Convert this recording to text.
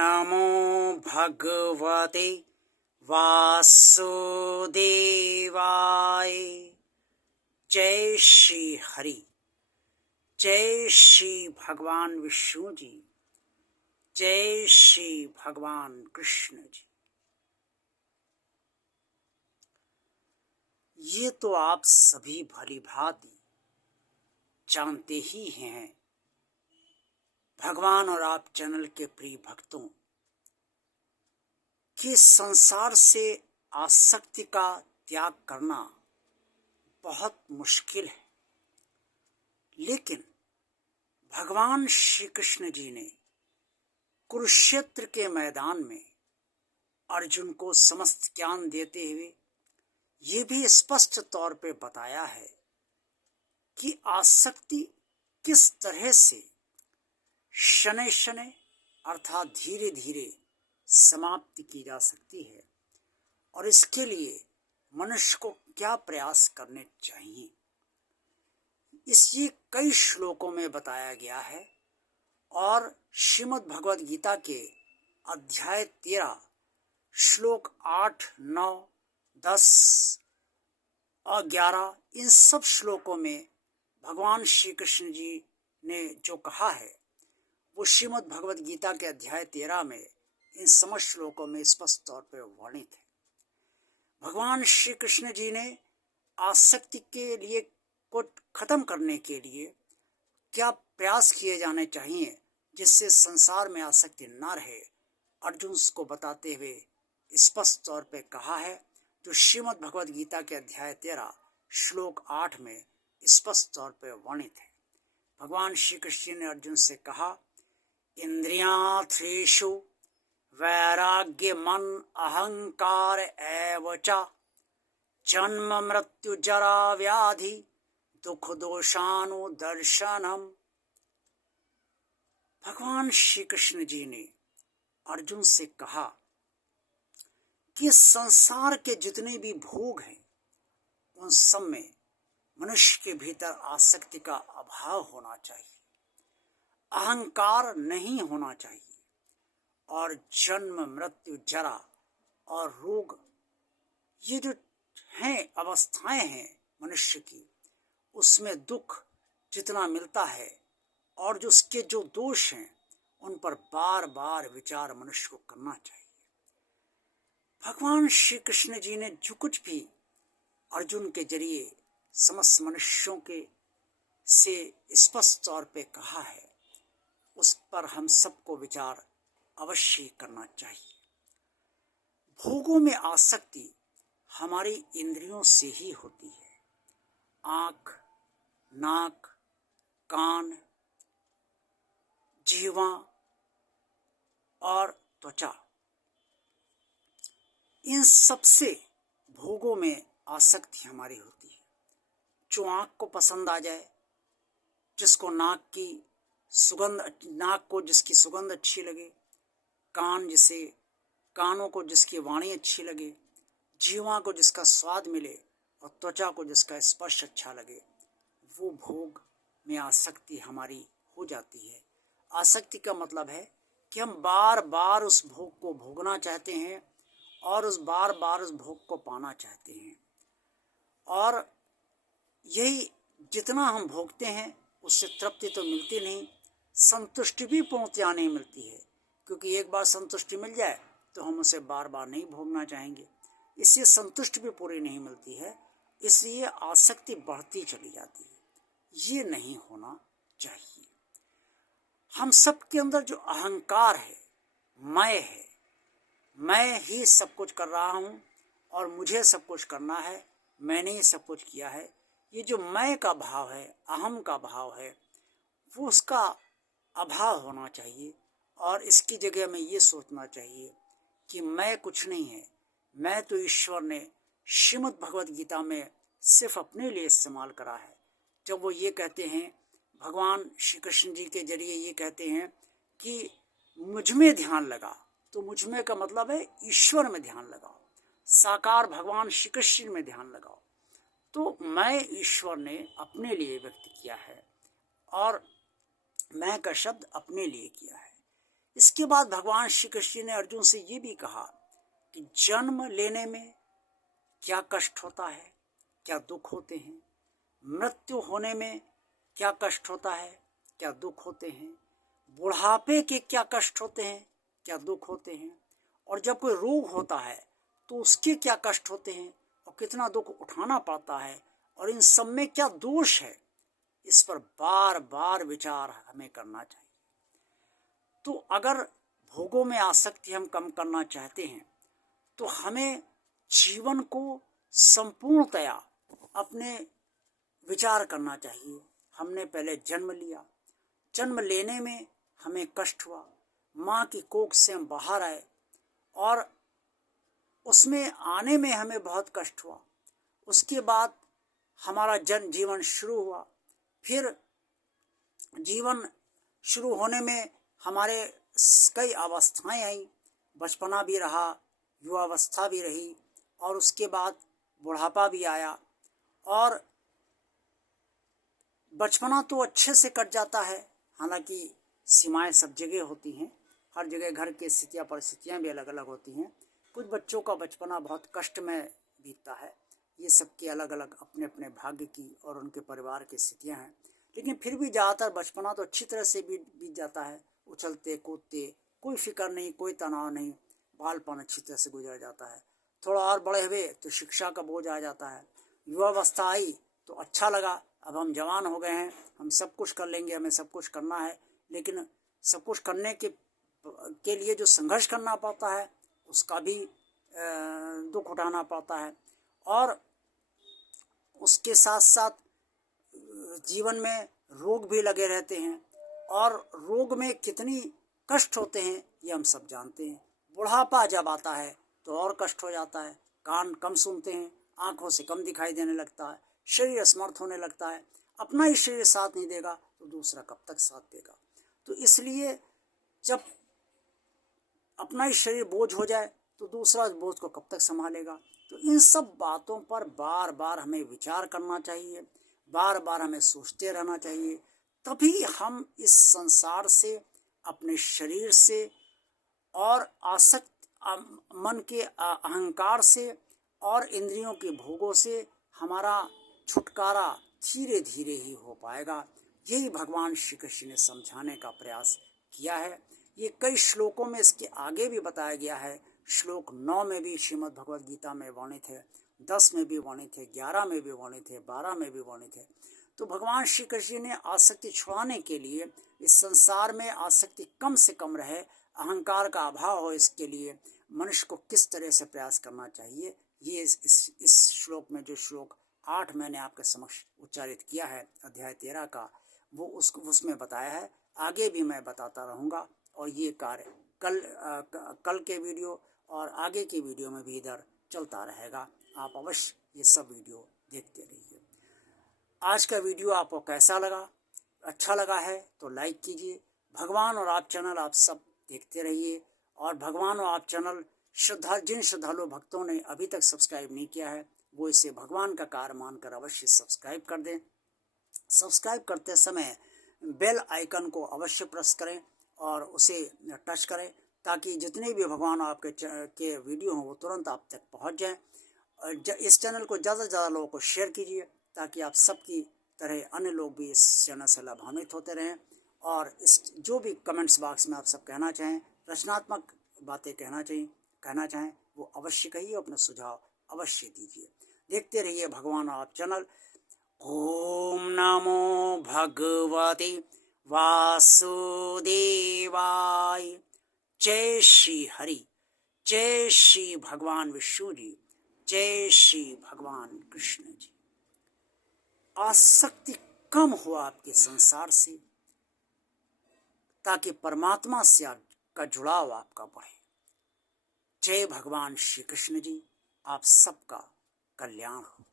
नमो भगवते वासुदेवाय। जय श्री हरि, जय श्री भगवान विष्णु जी, जय श्री भगवान कृष्ण जी। ये तो आप सभी भली भांति जानते ही हैं, भगवान और आप चैनल के प्रिय भक्तों, कि संसार से आसक्ति का त्याग करना बहुत मुश्किल है। लेकिन भगवान श्री कृष्ण जी ने कुरुक्षेत्र के मैदान में अर्जुन को समस्त ज्ञान देते हुए ये भी स्पष्ट तौर पे बताया है कि आसक्ति किस तरह से शनै शनै अर्थात धीरे धीरे समाप्ति की जा सकती है और इसके लिए मनुष्य को क्या प्रयास करने चाहिए। इसे कई श्लोकों में बताया गया है और श्रीमद् भगवद गीता के अध्याय 13 श्लोक 8, 9, 10 और 11 इन सब श्लोकों में भगवान श्री कृष्ण जी ने जो कहा है वो श्रीमद् भगवद गीता के अध्याय 13 में इन समस्त श्लोकों में स्पष्ट तौर पर वर्णित है। भगवान श्री कृष्ण जी ने आसक्ति के लिए को खत्म करने के लिए क्या प्रयास किए जाने चाहिए जिससे संसार में आसक्ति न रहे, अर्जुन को बताते हुए स्पष्ट तौर पे कहा है, जो श्रीमद् भगवद गीता के अध्याय 13 श्लोक 8 में स्पष्ट तौर पे वर्णित है। भगवान श्री कृष्ण ने अर्जुन से कहा, इंद्रियार्थेषु वैराग्य मन अहंकार एव च जन्म मृत्यु जरा व्याधि दुख दोषानुदर्शनम। भगवान श्री कृष्ण जी ने अर्जुन से कहा कि संसार के जितने भी भोग हैं उन सब में मनुष्य के भीतर आसक्ति का अभाव होना चाहिए, अहंकार नहीं होना चाहिए और जन्म मृत्यु जरा और रोग ये जो हैं अवस्थाएं हैं मनुष्य की, उसमें दुख जितना मिलता है और जो उसके जो दोष हैं उन पर बार बार विचार मनुष्य को करना चाहिए। भगवान श्री कृष्ण जी ने जो कुछ भी अर्जुन के जरिए समस्त मनुष्यों के से स्पष्ट तौर पे कहा है उस पर हम सबको विचार अवश्य करना चाहिए। भोगों में आसक्ति हमारी इंद्रियों से ही होती है। आँख, नाक, कान, जीवा और त्वचा, इन सब से भोगों में आसक्ति हमारी होती है। जो आँख को पसंद आ जाए, जिसको नाक की सुगंध, नाक को जिसकी सुगंध अच्छी लगे, कान जिसे कानों को जिसकी वाणी अच्छी लगे, जीवा को जिसका स्वाद मिले और त्वचा को जिसका स्पर्श अच्छा लगे, वो भोग में आसक्ति हमारी हो जाती है। आसक्ति का मतलब है कि हम बार बार उस भोग को भोगना चाहते हैं और उस बार बार उस भोग को पाना चाहते हैं और यही जितना हम भोगते हैं उससे तृप्ति तो मिलती नहीं, संतुष्टि भी पूर्णतया नहीं मिलती है, क्योंकि एक बार संतुष्टि मिल जाए तो हम उसे बार बार नहीं भोगना चाहेंगे, इससे संतुष्टि भी पूरी नहीं मिलती है, इसलिए आसक्ति बढ़ती चली जाती है। ये नहीं होना चाहिए। हम सब के अंदर जो अहंकार है, मैं ही सब कुछ कर रहा हूँ और मुझे सब कुछ करना है, मैंने ही सब कुछ किया है, ये जो मैं का भाव है, अहम का भाव है, वो उसका अभाव होना चाहिए और इसकी जगह में ये सोचना चाहिए कि मैं कुछ नहीं है, मैं तो ईश्वर ने श्रीमद् भगवद गीता में सिर्फ अपने लिए इस्तेमाल करा है। जब वो ये कहते हैं, भगवान श्री कृष्ण जी के जरिए ये कहते हैं कि मुझ में ध्यान लगा, तो मुझ में का मतलब है ईश्वर में ध्यान लगाओ, साकार भगवान श्री कृष्ण में ध्यान लगाओ। तो मैं ईश्वर ने अपने लिए व्यक्त किया है और मैं का शब्द अपने लिए किया है। इसके बाद भगवान श्री कृष्ण ने अर्जुन से ये भी कहा कि जन्म लेने में क्या कष्ट होता है, क्या दुख होते हैं, मृत्यु होने में क्या कष्ट होता है, क्या दुख होते हैं, बुढ़ापे के क्या कष्ट होते हैं, क्या दुख होते हैं, और जब कोई रोग होता है तो उसके क्या कष्ट होते हैं और कितना दुख उठाना पड़ता है, और इन सब में क्या दोष है, इस पर बार बार विचार हमें करना चाहिए। तो अगर भोगों में आसक्ति हम कम करना चाहते हैं तो हमें जीवन को संपूर्णतया अपने विचार करना चाहिए। हमने पहले जन्म लिया, जन्म लेने में हमें कष्ट हुआ, माँ की कोख से हम बाहर आए और उसमें आने में हमें बहुत कष्ट हुआ। उसके बाद हमारा जीवन शुरू हुआ, फिर जीवन शुरू होने में हमारे कई अवस्थाएं आई, बचपना भी रहा, युवावस्था भी रही, और उसके बाद बुढ़ापा भी आया। और बचपना तो अच्छे से कट जाता है, हालांकि सीमाएं सब जगह होती हैं, हर जगह घर की स्थितियाँ परिस्थितियाँ भी अलग अलग होती हैं। कुछ बच्चों का बचपना बहुत कष्ट में बीतता है, ये सबके अलग अलग अपने अपने भाग्य की और उनके परिवार की स्थितियाँ हैं, लेकिन फिर भी ज़्यादातर बचपना तो अच्छी तरह से बीत जाता है। उछलते कूदते, कोई फिक्र नहीं, कोई तनाव नहीं, बालपन अच्छी तरह से गुजर जाता है। थोड़ा और बड़े हुए तो शिक्षा का बोझ आ जाता है, युवावस्था आई तो अच्छा लगा, अब हम जवान हो गए हैं, हम सब कुछ कर लेंगे, हमें सब कुछ करना है, लेकिन सब कुछ करने के लिए जो संघर्ष करना पड़ता है उसका भी दुख उठाना पड़ता है। और उसके साथ साथ जीवन में रोग भी लगे रहते हैं, और रोग में कितनी कष्ट होते हैं ये हम सब जानते हैं। बुढ़ापा जब आता है तो और कष्ट हो जाता है, कान कम सुनते हैं, आंखों से कम दिखाई देने लगता है, शरीर असमर्थ होने लगता है। अपना ही शरीर साथ नहीं देगा तो दूसरा कब तक साथ देगा। तो इसलिए जब अपना ही शरीर बोझ हो जाए तो दूसरा बोझ को कब तक संभालेगा। तो इन सब बातों पर बार बार हमें विचार करना चाहिए, बार बार हमें सोचते रहना चाहिए, तभी हम इस संसार से, अपने शरीर से और मन के अहंकार से और इंद्रियों के भोगों से हमारा छुटकारा धीरे धीरे ही हो पाएगा। यही भगवान श्री कृष्ण ने समझाने का प्रयास किया है। ये कई श्लोकों में इसके आगे भी बताया गया है। श्लोक 9 में भी श्रीमद् भगवद गीता में वर्णित है, 10 में भी वर्णित है, 11 में भी वर्णित है, 12 में भी वर्णित है। तो भगवान श्री कृष्ण ने आसक्ति छुड़ाने के लिए, इस संसार में आसक्ति कम से कम रहे, अहंकार का अभाव हो, इसके लिए मनुष्य को किस तरह से प्रयास करना चाहिए, ये इस श्लोक में, जो श्लोक 8 मैंने आपके समक्ष उच्चारित किया है अध्याय 13 का, वो उसमें बताया है। आगे भी मैं बताता रहूँगा, और ये कार्य कल के वीडियो और आगे के वीडियो में भी इधर चलता रहेगा। आप अवश्य ये सब वीडियो देखते रहिए। आज का वीडियो आपको कैसा लगा? अच्छा लगा है तो लाइक कीजिए। भगवान और आप चैनल आप सब देखते रहिए, और भगवान और आप चैनल जिन श्रद्धालु भक्तों ने अभी तक सब्सक्राइब नहीं किया है वो इसे भगवान का कार्य मानकर अवश्य सब्सक्राइब कर दें। सब्सक्राइब करते समय बेल आइकन को अवश्य प्रेस करें और उसे टच करें, ताकि जितने भी भगवान के वीडियो हों वो तुरंत आप तक पहुंच जाएं। इस चैनल को ज़्यादा से ज़्यादा लोगों को शेयर कीजिए, ताकि आप सबकी तरह अन्य लोग भी इस चैनल से लाभान्वित होते रहें। और इस जो भी कमेंट्स बॉक्स में आप सब कहना चाहें, रचनात्मक बातें कहना चाहें वो अवश्य कहिए, अपने सुझाव अवश्य दीजिए। देखते रहिए भगवान आप चैनल। ओम नमो भगवते वासुदेवाय। जय श्री हरि, जय श्री भगवान विष्णु जी, जय श्री भगवान कृष्ण जी। आसक्ति कम हो आपके संसार से, ताकि परमात्मा से का जुड़ाव आपका बढ़े। जय भगवान श्री कृष्ण जी। आप सबका कल्याण हो।